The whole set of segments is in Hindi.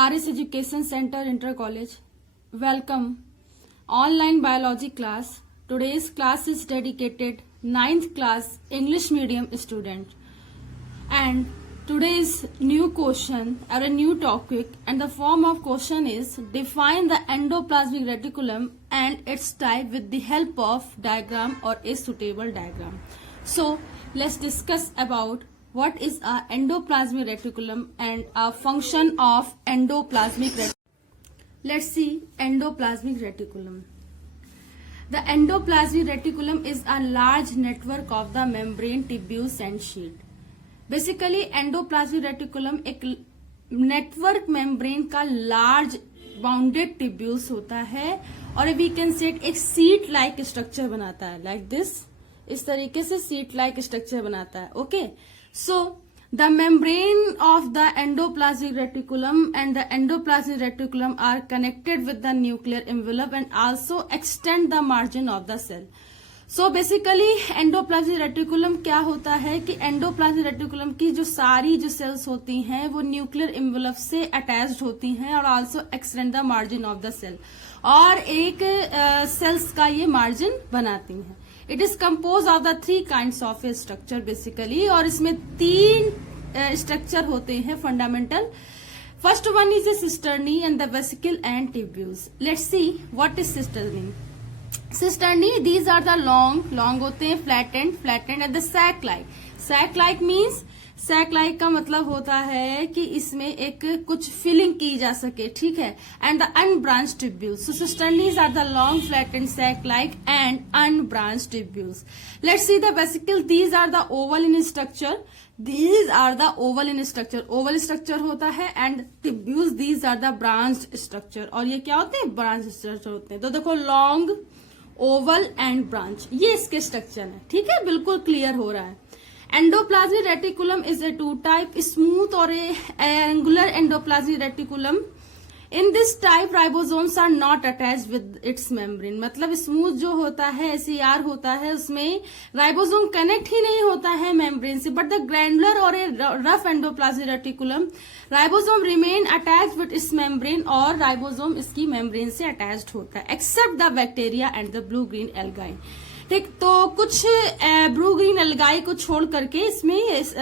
RS Education Center Inter College. Welcome. Online biology class. Today's class is dedicated 9th class English medium student. And today's new question or a new topic, and the form of question is define the endoplasmic reticulum and its type with the help of diagram or a suitable diagram. So let's discuss about what is a endoplasmic reticulum and a function of endoplasmic reticulum. Let's see endoplasmic reticulum. The endoplasmic reticulum is a large network of the membrane, tubules and sheet. Basically endoplasmic reticulum एक नेटवर्क मेम्ब्रेन का लार्ज बाउंडेड ट्यूब्यूल्स होता है और वी कैन सेट एक सीट लाइक स्ट्रक्चर बनाता है, लाइक दिस, इस तरीके से सीट लाइक स्ट्रक्चर बनाता है. Okay, so the membrane of the endoplasmic reticulum and the endoplasmic reticulum are connected with the nuclear envelope and also extend the margin of the cell. So basically endoplasmic reticulum क्या होता है कि एंडोप्लाज्मिक रेटिकुलम की जो सारी जो सेल्स होती हैं वो न्यूक्लियर एनवेलप से अटैच्ड होती हैं और also extend the margin of the cell, और एक सेल्स का ये मार्जिन बनाती हैं. It is compose of the 3 kinds of a structure basically, और इसमें 3 स्ट्रक्चर होते हैं fundamental. First one is a cisternae and the vesicle and tubules. Let's see what is cisternae. Cisternae, these are the long होते हैं, flattened and the sac like means sac like का मतलब होता है कि इसमें एक कुछ फिलिंग की जा सके, ठीक है. and the unbranched tubules. So cisternaes are the long flattened sac like and unbranched tubules. Let's see the vesicle. These are the oval in structure. Oval structure होता है. And tubules, these are the branched structure. और ये क्या होते हैं? ब्रांच स्ट्रक्चर होते हैं. तो देखो लॉन्ग, ओवल एंड ब्रांच, ये इसके स्ट्रक्चर है, ठीक है, बिल्कुल क्लियर हो रहा है. Endoplasmic reticulum is a 2 type, smooth और angular endoplasmic reticulum. In this type ribosomes are not attached with its membrane. मतलब स्मूथ जो होता है, SER होता है, उसमें राइबोसोम कनेक्ट ही नहीं होता है मेम्ब्रेन से. बट द ग्रैंडुलर और a rough endoplasmic reticulum ribosome remain attached with its membrane, और राइबोसोम इसकी मेम्ब्रेन से अटैच्ड होता है except the bacteria and the blue green algae. ठीक, तो कुछ ब्लू ग्रीन एल्गाई को छोड़ करके इसमें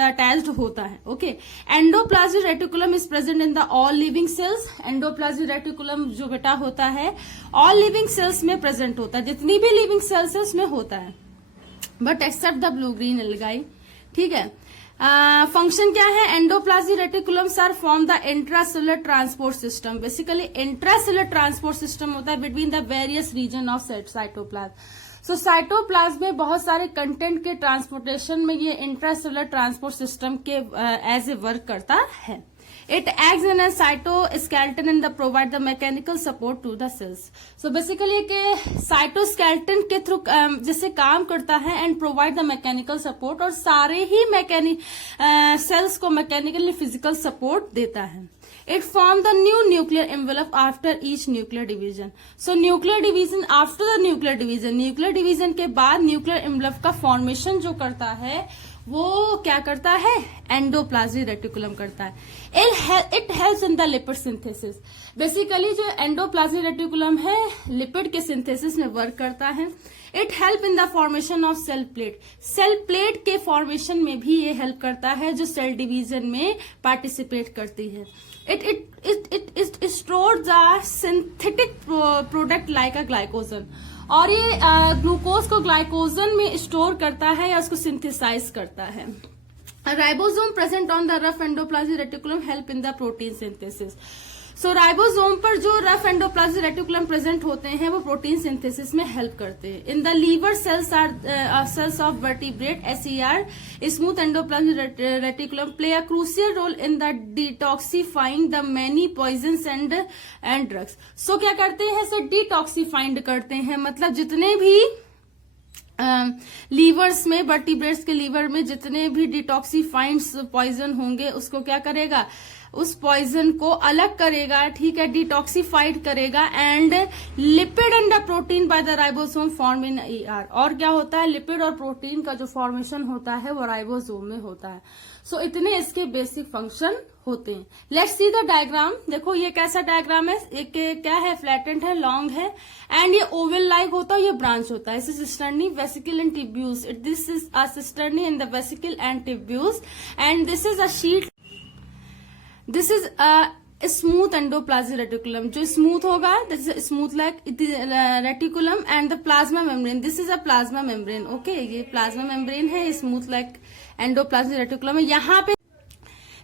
अटैच्ड होता है. Okay, endoplasmic reticulum is present in the all living cells. Endoplasmic reticulum जो बेटा होता है ऑल लिविंग सेल्स में प्रेजेंट होता है, जितनी भी लिविंग सेल्स है उसमें होता है, but except the blue green algae. ठीक है. फंक्शन क्या है? Endoplasmic reticulums are form the intracellular transport system. Basically intracellular transport system होता है between the various region of cytoplasm. So cytoplasm में बहुत सारे कंटेंट के ट्रांसपोर्टेशन में ये इंट्रासेलुलर ट्रांसपोर्ट सिस्टम के एज ए वर्क करता है. It acts in a cytoskeleton and provide the mechanical support to the cells. So basically एक साइटोस्केलेटन के थ्रू जैसे काम करता है and provide the mechanical support, और सारे ही सेल्स को मैकेनिकल फिजिकल सपोर्ट देता है. It forms the new nuclear envelope after each nuclear division. So nuclear division, after the nuclear division के बाद nuclear envelope का formation जो करता है वो क्या करता है? एंडोप्लाज्मिक रेटिकुलम करता है. It helps in the lipid synthesis. Basically जो एंडोप्लाज्मिक रेटिकुलम है लिपिड के सिंथेसिस में वर्क करता है. It help in the formation of cell plate. Cell plate के फॉर्मेशन में भी ये हेल्प करता है जो सेल डिवीजन में पार्टिसिपेट करती है. It store the synthetic product like a glycogen, और ये ग्लूकोज को ग्लाइकोजन में स्टोर करता है या उसको सिंथेसाइज करता है. Ribosome present on the rough endoplasmic reticulum help in the protein synthesis. So ribosome पर जो रफ एंडोप्लाज्मिक रेटिकुलम प्रेजेंट होते हैं वो प्रोटीन सिंथेसिस में हेल्प करते हैं. In the liver cells are cells of vertebrate, SER, smooth endoplasmic reticulum play a crucial role in the detoxifying the many poisons and drugs. So क्या करते हैं? सो डिटॉक्सिफाइंड करते हैं, मतलब जितने भी लीवर्स में, वर्टिब्रेट्स के लीवर में जितने भी डिटॉक्सिफाइंड्स पॉइजन होंगे उसको क्या करेगा? उस पॉइजन को अलग करेगा, ठीक है, डिटॉक्सिफाइड करेगा. And lipid and the protein by the ribosome form in ER. और क्या होता है? लिपिड और प्रोटीन का जो फॉर्मेशन होता है वो राइबोसोम में होता है. सो इतने इसके बेसिक फंक्शन होते हैं। Let's see the diagram. देखो ये कैसा डायग्राम है, एक क्या है, फ्लैटेंड है, लॉन्ग है, एंड ये ओवल लाइक होता है, ये ब्रांच होता है। Cisternae, vesicle and tubules. This is a cisternae in the vesicle and tubules, and this is a sheet, this is a smooth endoplasmic reticulum. जो स्मूथ होगा, this is smooth like reticulum, and the plasma membrane, this is a plasma membrane. Okay, ये प्लाज्मा मेम्ब्रेन है, स्मूथ लाइक एंडोप्लाज्मिक रेटिकुलम है। यहाँ पे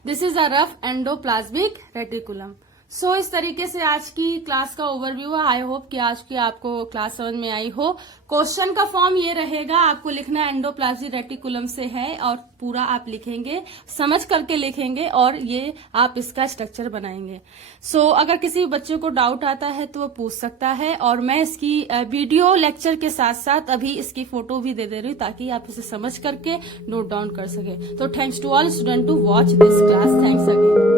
this is a rough endoplasmic reticulum. So इस तरीके से आज की क्लास का ओवरव्यू है। आई होप कि आज की आपको क्लास समझ में आई हो। क्वेश्चन का फॉर्म ये रहेगा, आपको लिखना एंडोप्लाज्मिक रेटिकुलम से है, और पूरा आप लिखेंगे, समझ करके लिखेंगे, और ये आप इसका स्ट्रक्चर बनाएंगे। सो अगर किसी बच्चे को डाउट आता है तो वो पूछ सकता है, और मैं इसकी वीडियो लेक्चर के साथ साथ अभी इसकी फोटो भी दे रही हूँ, ताकि आप इसे समझ करके नोट डाउन कर सके। तो thanks to all student to watch this class. Thanks again.